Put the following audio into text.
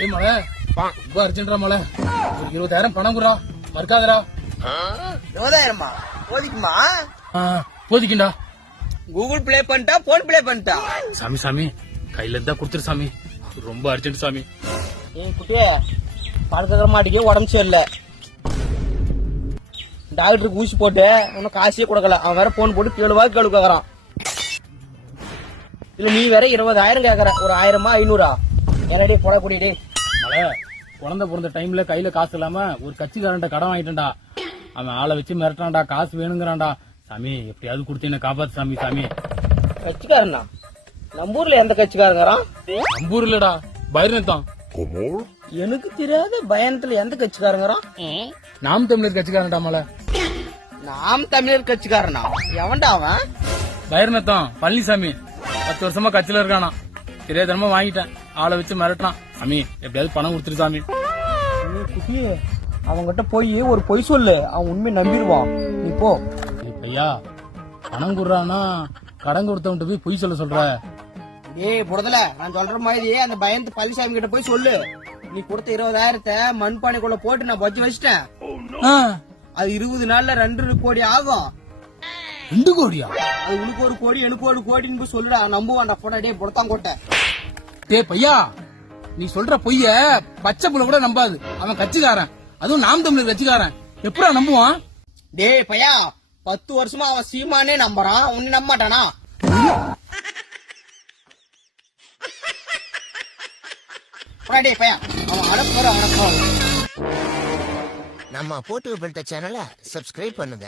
ஏய் மலை ரொம்ப அர்ஜென்ட்ரா மலை, ஒரு 20,000 பணம் குறா, மறக்காதரா. 20,000 போதிக்குமா? போதிக்குண்டா. கூகுள் பிளே பண்ணிட்டா போன் பிளே பண்ணிட்டா? சாமி சாமி கையில இருந்தா குடுத்துரு சாமி, ரொம்ப அர்ஜென்ட் சாமி. ஏய் குட்டியே, படுத்துக்கிற மாட்டேங்க, உடம்பு சரியில்லை. டாக்டருக்கு ஊசி போட்டு ஒன்னும் காசே கொடுக்கல. அவன் வேற போன் போட்டு கேளுவா கேட்கறான். இல்ல நீ வேற 20,000 கேக்குற. ஒரு 1000 500 என்னடி போடக்கூடியடி மலை, குழந்தை பிறந்த டைம்ல கையில காசு இல்லாம ஒரு கட்சிக்காரன்ட்ட கடன் வாங்கிட்டேன்டா. அவன் ஆளை வச்சு மிரட்டான்டா, காசு வேணுங்கிறான்டா. சாமி எப்படியாவது கொடுத்து என்ன காப்பாத்து சாமி. சாமி கட்சிக்காரனா? நம்பூர்ல எந்த கட்சிக்காரங்கிறான்? நம்பூர் இல்லடா, பைரனத்தான். எனக்கு தெரியாத பயணத்துல எந்த கட்சிக்காரங்கிறான்? நாம் தமிழர் கட்சிக்காரன்டா மலை. நாம் தமிழர் கட்சிக்காரனா? எவன்டா அவன்? பைரனத்தான் பழனிசாமி 10 வருஷமா கட்சியில இருக்கானா. தெரியாதனமா வாங்கிட்டேன், ஆளை வச்சு மிரட்டான். சாமி எப்படியாவது பணம் கொடுத்துரு சாமி. குட்டி, அவன்கிட்ட போய் ஒரு பொய் சொல்லு, அவன் உண்மையை நம்பிடுவான். நீ போ. ஐயா பணம் குடுறானா கடன் கொடுத்தவன்ட்டு போய் பொய் சொல்ற? ஏய் புடதல, நான் சொல்ற மாதிரி அந்த பயந்து பழனிசாமி கிட்ட போய் சொல்லு. நீ கொடுத்த 20,000 மண்பானைக்குள்ள போட்டு நான் வச்சு வச்சிட்டேன். அது 20 நாள்ல 2 கோடி ஆகும். 2 கோடியா? அது உனக்கு 1 கோடி எனக்கு 1 கோடின்னு போய் சொல்லுடா. நம்புவான்டா போடா. டே புடத்தான் கோட்டை. டே பையா, நீ சொல்ற பொய்ய பச்சை புள்ள கூட நம்பாது. அவன் கட்சிக்காரன், அதுவும் நாம் தமிழர் கட்சிக்காரன், எப்படா நம்புவான்? டே பையா, 10 வருஷமா அவன் சீமானே நம்புறான், உன்னை நம்ப மாட்டானா? டே பையா, அவன் அனுப்புற நம்ம போட்டு பில்ட சேனலை சப்ஸ்கிரைப் பண்ணுங்க.